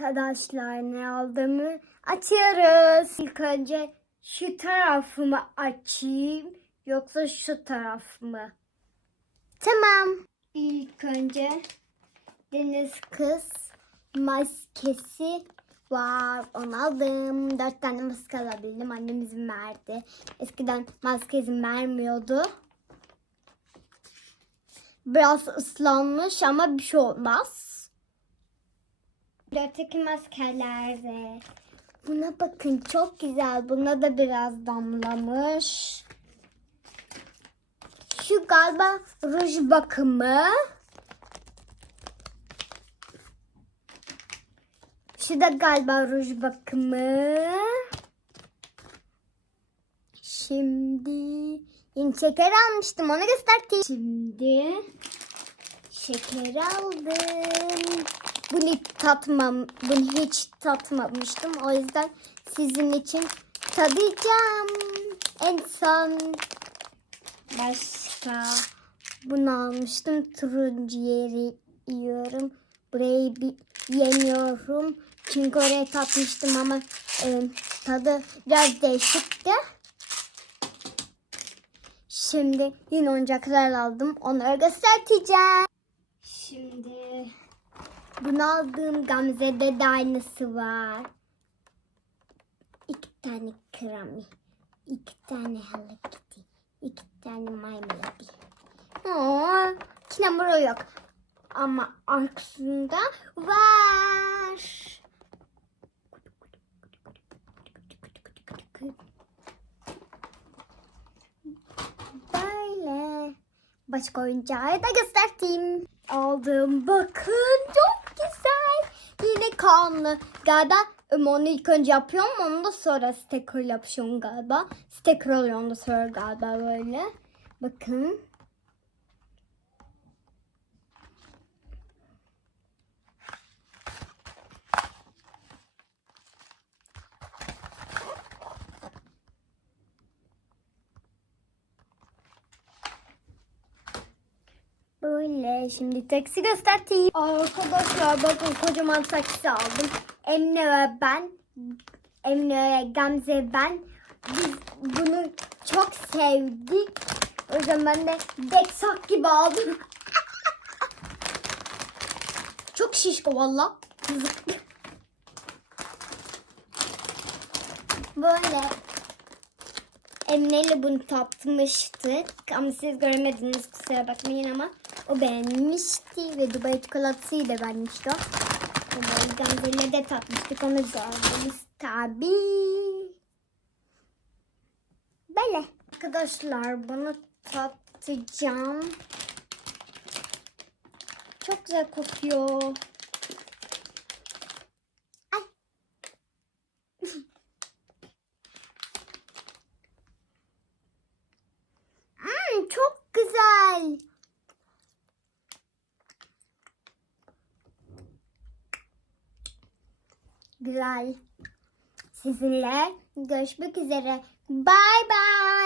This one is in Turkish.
Arkadaşlar ne aldığımı açıyoruz. İlk önce şu tarafımı açayım yoksa şu taraf mı? Tamam. İlk önce deniz kız maskesi var. Onu aldım. Dört tane maske alabildim. Annem izin verdi. Eskiden maske izin vermiyordu. Biraz ıslanmış ama bir şey olmaz. Dörtteki maskelerde. Buna bakın çok güzel. Buna da biraz damlamış. Şu galiba ruj bakımı. Şu da galiba ruj bakımı. Şimdi yeni şeker almıştım. Onu göstereyim. Şimdi şeker aldım. Bunu tatmam, bunu hiç tatmamıştım. O yüzden sizin için tadacağım. En son başka bunu almıştım. Turuncu yeri yiyorum. Burayı bir yemiyorum. Çünkü oraya tatmıştım ama e, tadı biraz değişikti. Şimdi yine oyuncaklar aldım. Onları göstereceğim. Şimdi bunu aldığım Gamze'de de aynısı var. İki tane krami. iki tane Hello Kitty. iki tane My Melody. Kinamuro yok. Ama arkasında var. Böyle. Başka oyuncağı da göstereyim. Aldım. Bakın çok güzel. Yine kanlı. Galiba onu ilk önce yapıyorum. Onu da sonra sticker yapıyorum galiba. Sticker onu da sonra galiba böyle. Bakın. Böyle şimdi taksi göstereyim. Arkadaşlar bakın kocaman taksi aldım. Emine ve ben, Emine ve Gamze ben biz bunu çok sevdik. O yüzden ben de deksak gibi aldım. çok şişko valla. Böyle Emre'yle bunu tatmıştık. Ama siz göremediniz kusura bakmayın ama o beğenmişti ve Dubai çikolatayı da beğenmişti o. Böyle Gamze'yle de tatmıştık onu gördünüz tabi. Böyle. Arkadaşlar bunu tatacağım. Çok güzel kokuyor. Çok güzel. Güzel. Sizinle görüşmek üzere. Bye bye.